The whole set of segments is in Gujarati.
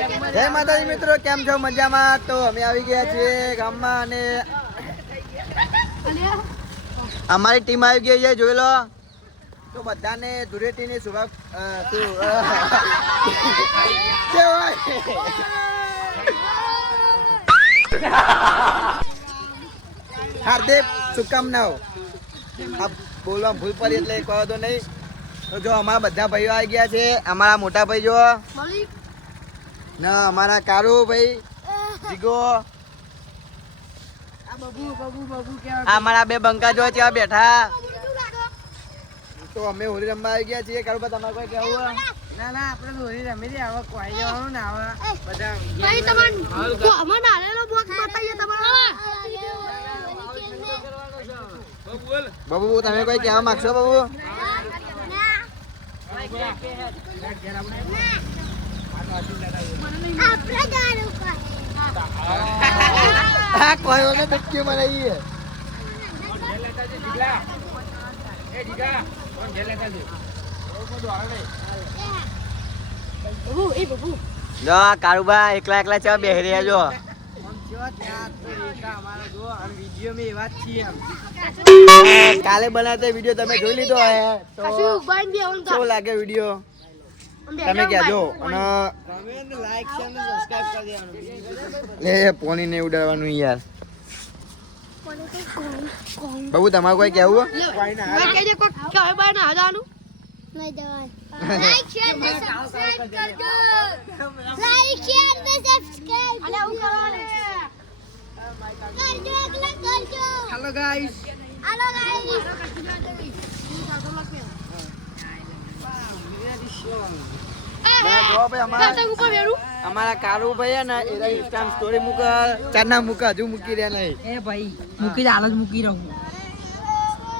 જય માતાજી મિત્રો, કેમ છો? મજામાં? તો અમે આવી ગયા છીએ ગામમાં અને અમારી ટીમ આવી ગઈ છે, જોઈ લો. તો બધાને ધૂળેટીની હાર્દિક શુભકામનાઓ. બોલવા ભૂલ પડી એટલે કહો તો નહીં. તો જો અમારા બધા ભાઈઓ આવી ગયા છે. અમારા મોટા ભાઈ જો ના, અમારા કારુ ભાઈ, જીગો, અમારા બે બંકા જો ત્યાં બેઠા. તો અમે હોળી રમવા આવી ગયા છીએ. કારુ ભાઈ તમારે કોઈ કેવું? ના ના, આપણે હોળી રમી દે. હવે કોઈ જવાનું ને હવે બધા બાબુ તમે કોઈ કહેવા માંગશો? બાબુ કોઈ ડબકી બનાવી જો કારુબા એકલા એકલા ચા બેહી રહ્યા જો. કાલે બનાવતા વિડીયો તમે જોઈ લીધો હે તો કેવો લાગે વિડીયો તમે કહેજો. અને લાઈક શેર અને સબસ્ક્રાઇબ કરી દેવાનું. લે પોણી ને ઉડાડવાનું યાર. બાબુ તમારે કોઈ કહેવું? લાઈક શેર ને સબસ્ક્રાઇબ કરજો. લાઈક શેર ને સબસ્ક્રાઇબ કરજો. Hello guys. અમારા કારુ ભાઈ ને એના ઇન્સ્ટાગ્રામ સ્ટોરી મૂકા ચારના મૂકા હજુ મૂકી રહ્યા નહીં. એ ભાઈ મૂકી દે, હાલ જ મૂકી રહું.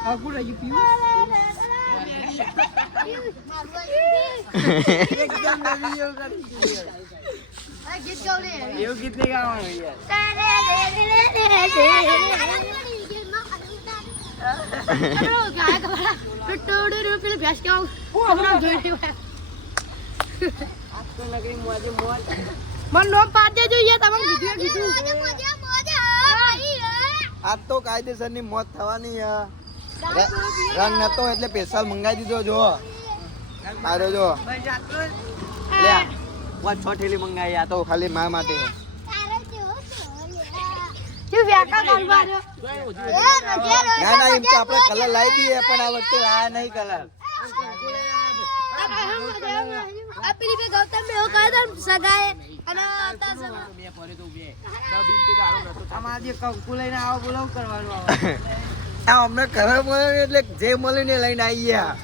આગળ રહી પીયું. એકદમ નવી એવું કરી. ગીત ગાવ રે. એવું ગીત નહીં ગાવાનું યાર. આજ તો કાયદેસર ની મોત થવાની. રંગ નતો એટલે સ્પેશિયલ મંગાવી દીધો. જો આરો જો લે 6 ઠેલી મંગાવી. આ તો ખાલી મા માટે. ના ના, એમ તો આપણે કલર લાવી દઈએ પણ આ વખતે આ નહીં કલર. અમને કલર મળે એટલે જે મળે ને લઈને આવી ગયા.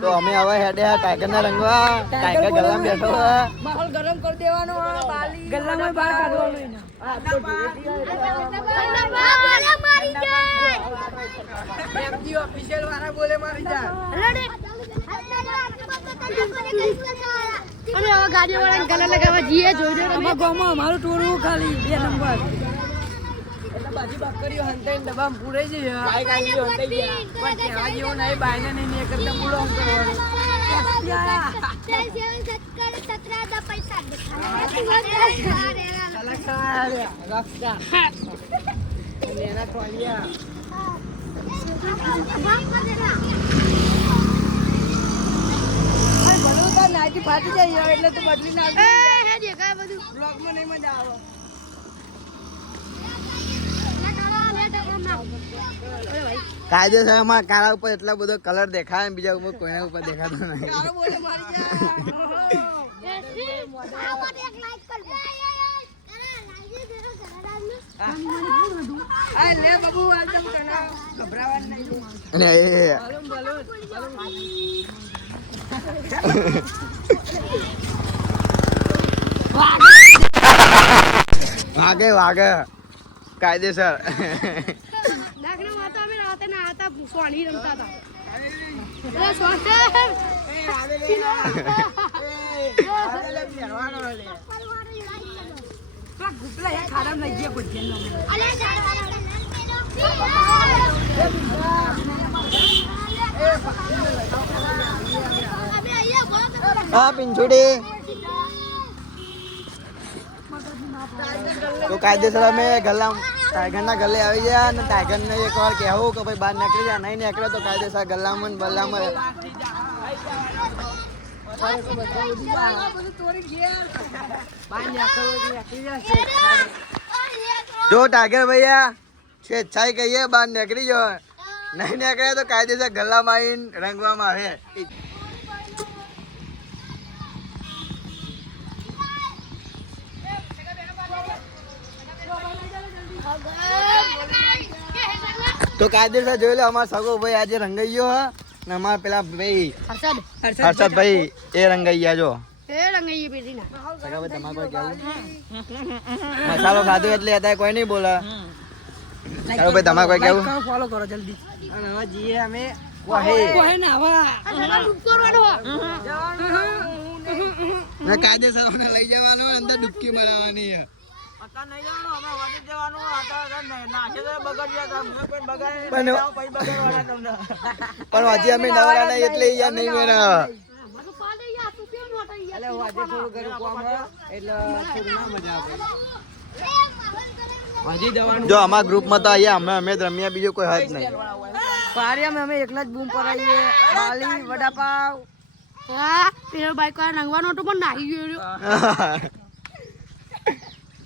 તો અમે હવે હેડે ટાઈગર ના રંગવા. ટાઈગર ગલામ બેઠો માહોલ ગરમ કરી દેવાનો. ગલ્લામાં બહાર કાઢવાનું. ઓફિશિયલ વાળા બોલે મારી જા. અને હવે ગાડી વાળા ગલા લગાવવા જઈએ. જોજો અમે ગામમાં અમારું ટોળું ખાલી 2 નંબર. એટલે બાજી બકરીઓ હંતાઈને ડબ્બામાં પૂરાઈ જઈએ. બાઈક આવીઓ હંતાઈ ગયા. પણ કહેવા જેવું નહીં, બાયને નહીં ને કરતા પૂરો કરવાનું. નાઈટી ફાટી જાય એટલે તો બદલી નાખે. બ્લોગમાં નહીં મજા આવે. કાયદેસર માં કાળા ઉપર એટલા બધો કલર દેખાય ને બીજા ઉપર કોઈના ઉપર દેખાતો નહીં. વાગે વાગે કાયદેસર. સોની રમતા હતા. ખાડા લઈ ગયા. હા પિંછુડી તો કાયદેસર અમે ગલ્લા ટાઈગરના ગલ્લે આવી ગયા અને ટાઈગરને એક વાર કહેવું કે ભાઈ બહાર નીકળી જાય નહીં નીકળે તો કાયદેસર ગલ્લામાં બલ્લામાં જો ટાઈગર ભૈયા સ્વેચ્છાએ કહીએ બહાર નીકળી જાઓ નહીં નીકળે તો કાયદેસર ગલ્લામાં આવીને રંગવામાં આવે તો કાયદેસર જોઈ લો અમારા સગો ભાઈ આજે રંગાઈ ગયો હે ને અમારા પેલા ભાઈ હર્ષદ ભાઈ એ રંગાઈ ગયા જો સગા ભાઈ તમારે કોઈ કેવું મસાલો ખાધો એટલે અત્યારે કોઈ નહીં બોલે ચાલો ભાઈ તમારે કોઈ કેવું ફોલો કરો જલ્દી અને હવે જીએ અમે કાયદેસર લઈ જવાનો અંદર ડૂબકી મારવાની છે પણ હજી અમે નવરા નહીં એટલે યાર નહીં મેળા જો અમારા ગ્રુપમાં તો અહીંયા અમે જ રમ્યા બીજું કોઈ હદ નહીં પારિયામાં અમે એકલા જ બૂમ પરાઈએ બાલી વડાપાવ પેલો બાઈક વાળા રંગવાનો હતો પણ નાહી ગયો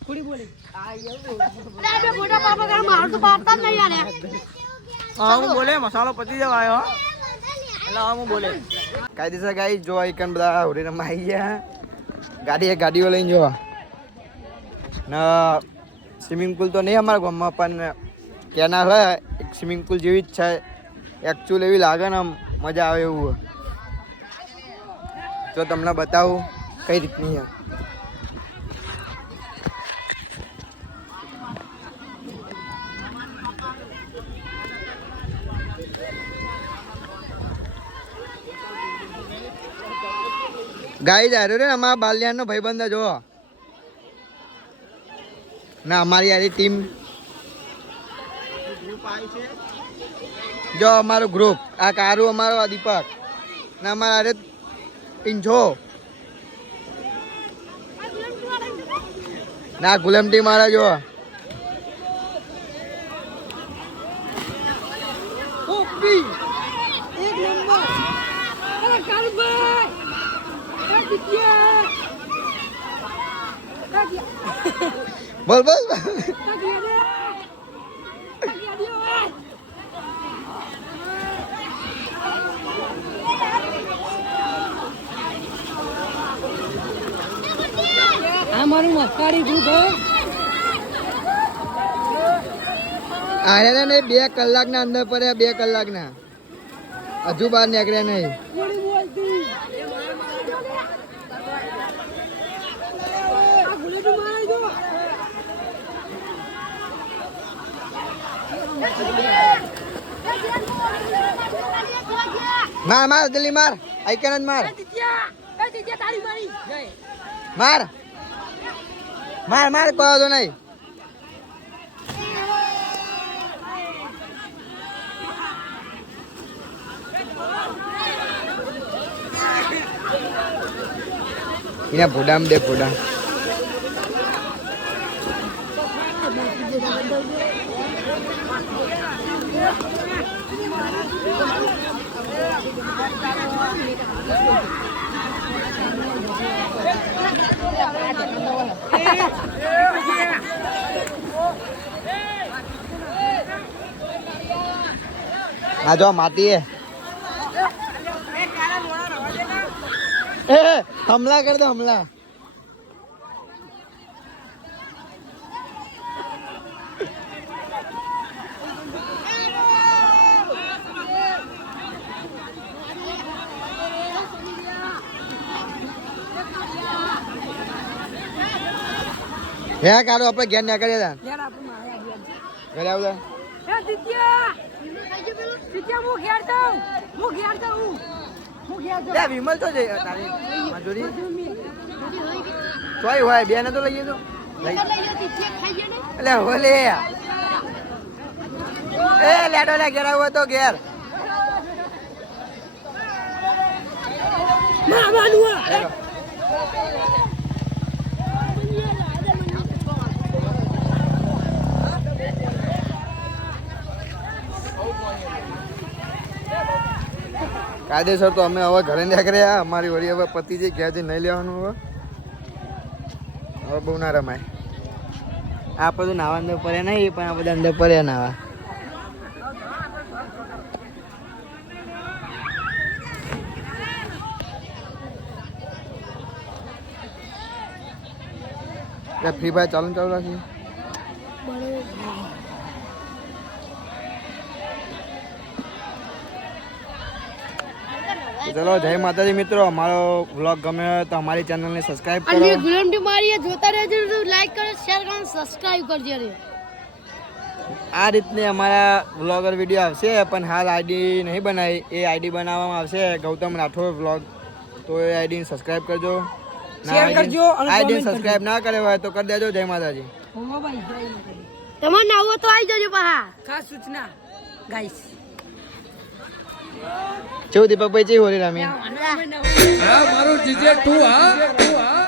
કુડી બોલી મોટા પાપા કરે મારું તો પાપતા જ નહીં યાર હું બોલે મસાલો પતી જવાયો એટલે હું બોલે કાયદેસર ગાઈ જો આઈકન બધા હોડી રમવા આવી ગયા ગાડીઓ લઈને જો ના સ્વિમિંગ પુલ તો નહીં અમારા ગામમાં પણ કેનાલ હોય એક સ્વિમિંગ પુલ જેવી જ છે એકચ્યુઅલ એવી લાગે ને આમ મજા આવે એવું જો તમને બતાવું કઈ રીતની છે ગાઈ જાય રે અમારા બાલિયાનો ભાઈબંધ જો ના અમારી યારી ટીમ જો અમારું ગ્રુપ આ કારું અમારો દીપક ને અમારા અરે પિંછો ના ગુલામટી મારા જો બોલ બોલ મારું મસ્કારી ગ્રુપ આરે ને 2 કલાકના અંદર પડ્યા 2 કલાકના હજુ બહાર નીકળ્યા નહીં માર માર જલ્દી માર આઈકન જ માર માર માર માર કોઈ તો નહીં એના ફોડામ દે ફોડા આ જો માટી એ हमला कर दो हमला હે કાઢો આપણે ઘેર ના કરીએ તા ઘરે આવ તા એ દિત્યા હું ઘેર જાઉં લે વિમલ તો જઈ તારી મજૂરી તોય હોય બે ને તો લઈએ તો એટલે હોલે એ લેડો લે ઘેર આવો તો ઘેર કાયદેસર તો અમે હવે ઘરે નીકળ્યા. અમારી વળી હવે પતિ જે ઘેર જઈને નહીં લેવાનું. હવે બહુ ના રમાય. આ બધું નાવા અંદર પડ્યા નહીં, પણ આ બધા અંદર પડ્યા નાવા. ફ્રી ફાયર ચાલુ રાખીએ. ચલો જય માતાજી મિત્રો. અમારો વ્લોગ ગમે તો અમારી ચેનલને સબસ્ક્રાઇબ કરો. અને ગુલામટી મારીએ જોતા રહેજો, લાઈક કરો, શેર કરો, સબસ્ક્રાઇબ કરજો રે. આ રીતની અમારા વ્લોગર વિડીયો આવશે, પણ હાલ આઈડી નહીં બનાવી. એ આઈડી બનાવવામાં આવશે, ગૌતમ રાઠોડ વ્લોગ. તો એ આઈડીને સબસ્ક્રાઇબ કરજો. શેર કરજો અને આઈડી comment સબસ્ક્રાઇબ ના કરે હોય તો કરી દેજો. જય માતાજી. તમારે ના આવો તો આવી જજો પાછા. ખાસ સૂચના ગાઈસ. કેવું દીપકભાઈ? ચેવી હોલી રમી? મારું જીજે તું હા